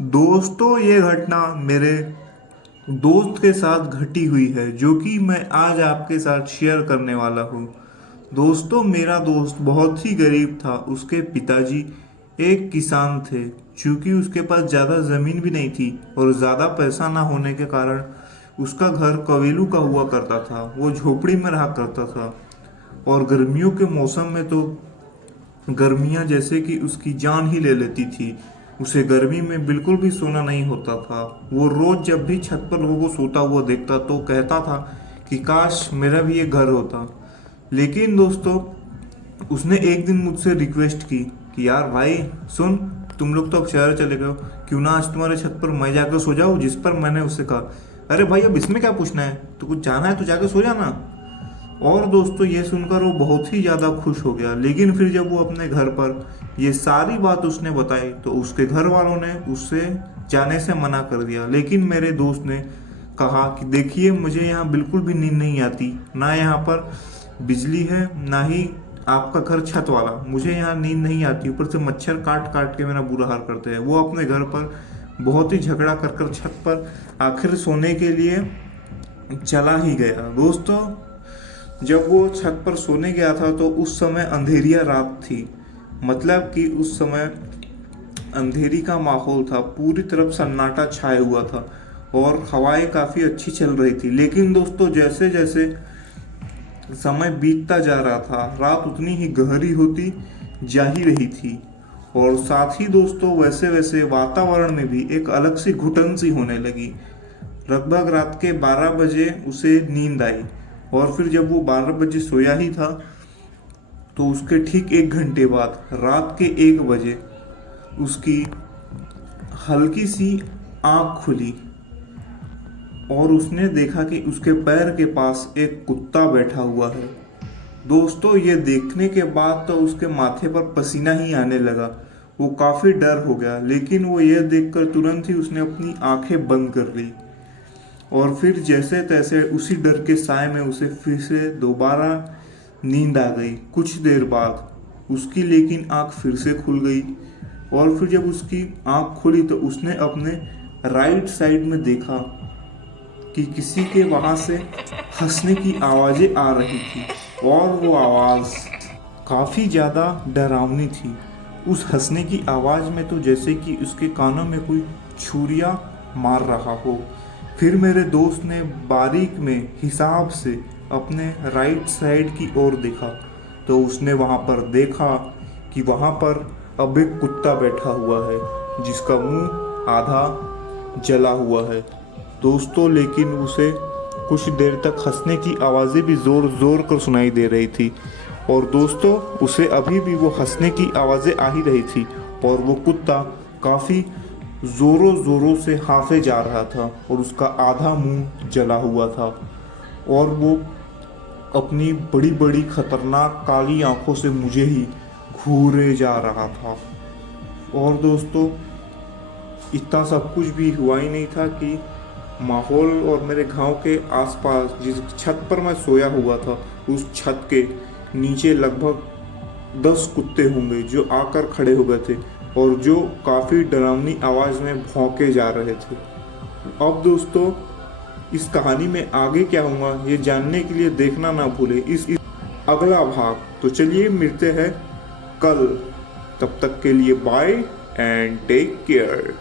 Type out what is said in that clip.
दोस्तों ये घटना मेरे दोस्त के साथ घटी हुई है जो कि मैं आज आपके साथ शेयर करने वाला हूँ। दोस्तों मेरा दोस्त बहुत ही गरीब था। उसके पिताजी एक किसान थे। चूंकि उसके पास ज़्यादा ज़मीन भी नहीं थी और ज़्यादा पैसा ना होने के कारण उसका घर कवेलू का हुआ करता था। वो झोपड़ी में रहा करता था और गर्मियों के मौसम में तो गर्मियाँ जैसे कि उसकी जान ही ले लेती थी। उसे गर्मी में बिल्कुल भी सोना नहीं होता था। वो रोज जब भी छत पर लोगों को सोता हुआ देखता तो कहता था कि काश मेरा भी एक घर होता। लेकिन दोस्तों उसने एक दिन मुझसे रिक्वेस्ट की कि यार भाई सुन, तुम लोग तो अब शहर चले गए हो, क्यों ना आज तुम्हारे छत पर मैं जाकर सो जाऊँ। जिस पर मैंने उससे कहा अरे भाई अब इसमें क्या पूछना है, तो कुछ जाना है तो जाकर सो जाना। और दोस्तों ये सुनकर वो बहुत ही ज़्यादा खुश हो गया। लेकिन फिर जब वो अपने घर पर ये सारी बात उसने बताई तो उसके घर वालों ने उससे जाने से मना कर दिया। लेकिन मेरे दोस्त ने कहा कि देखिए मुझे यहाँ बिल्कुल भी नींद नहीं आती, ना यहाँ पर बिजली है ना ही आपका घर छत वाला, मुझे यहाँ नींद नहीं आती, ऊपर से मच्छर काट काट के मेरा बुरा हाल करते हैं। वो अपने घर पर बहुत ही झगड़ा कर कर छत पर आखिर सोने के लिए चला ही गया। दोस्तों जब वो छत पर सोने गया था तो उस समय अंधेरिया रात थी। मतलब कि उस समय अंधेरी का माहौल था, पूरी तरफ सन्नाटा छाया हुआ था और हवाएं काफ़ी अच्छी चल रही थी। लेकिन दोस्तों जैसे जैसे समय बीतता जा रहा था रात उतनी ही गहरी होती जा ही रही थी। और साथ ही दोस्तों वैसे वैसे वातावरण में भी एक अलग सी घुटन सी होने लगी। लगभग रात के 12 बजे उसे नींद आई और फिर जब वो 12 बजे सोया ही था तो उसके ठीक 1 घंटे बाद रात के 1 बजे उसकी हल्की सी आंख खुली और उसने देखा कि उसके पैर के पास एक कुत्ता बैठा हुआ है। दोस्तों ये देखने के बाद तो उसके माथे पर पसीना ही आने लगा। वो काफ़ी डर हो गया, लेकिन वो ये देखकर तुरंत ही उसने अपनी आंखें बंद कर ली। और फिर जैसे तैसे उसी डर के साए में उसे फिर से दोबारा नींद आ गई। कुछ देर बाद उसकी लेकिन आंख फिर से खुल गई और फिर जब उसकी आंख खुली तो उसने अपने राइट साइड में देखा कि किसी के वहाँ से हंसने की आवाज़ें आ रही थी और वो आवाज़ काफ़ी ज़्यादा डरावनी थी। उस हंसने की आवाज़ में तो जैसे कि उसके कानों में कोई छुरियाँ मार रहा हो। फिर मेरे दोस्त ने बारीक में हिसाब से अपने राइट साइड की ओर देखा तो उसने वहाँ पर देखा कि वहाँ पर अब एक कुत्ता बैठा हुआ है जिसका मुंह आधा जला हुआ है। दोस्तों लेकिन उसे कुछ देर तक हंसने की आवाज़ें भी ज़ोर ज़ोर कर सुनाई दे रही थी। और दोस्तों उसे अभी भी वो हंसने की आवाज़ें आ ही रही थी और वो कुत्ता काफ़ी ज़ोरों ज़ोरों से हांफे जा रहा था और उसका आधा मुंह जला हुआ था और वो अपनी बड़ी बड़ी खतरनाक काली आंखों से मुझे ही घूरे जा रहा था। और दोस्तों इतना सब कुछ भी हुआ ही नहीं था कि माहौल और मेरे गांव के आसपास जिस छत पर मैं सोया हुआ था उस छत के नीचे लगभग 10 कुत्ते होंगे जो आकर खड़े हो गए थे और जो काफ़ी डरावनी आवाज़ में भौंके जा रहे थे। अब दोस्तों इस कहानी में आगे क्या हुआ ये जानने के लिए देखना ना भूले इस अगला भाग। तो चलिए मिलते हैं कल, तब तक के लिए बाय एंड टेक केयर।